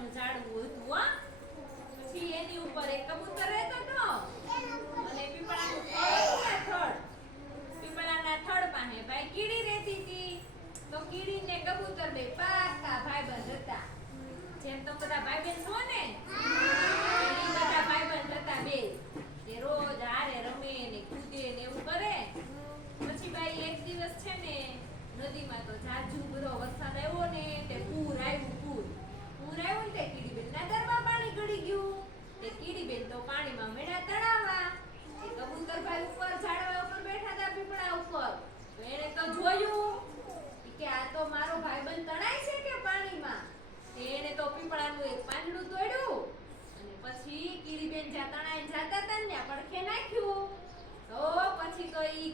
મજાનું ઝાડવું હતું હો. પછી એની ઉપર એક કબૂતર રહેતો હતો અને પીપળાનું થડ. ને પીપળાના થડ પાસે ભાઈ કીડી રહેતી હતી. તો કીડી ને કબૂતર બે પાકા ભાઈબંધ હતા. જેમ તો બધા ભાઈબંધ છો ને? બધા ભાઈબંધ હતા બે. એ રોજ હારે રમે ને કૂદે ને એવું કરે. પછી ભાઈ એક દિવસ છે ને નદીમાં તો જાજુ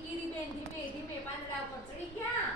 કીરીબેન ધીમે ધીમે પાંદડા ઉપર ચડી ગયા.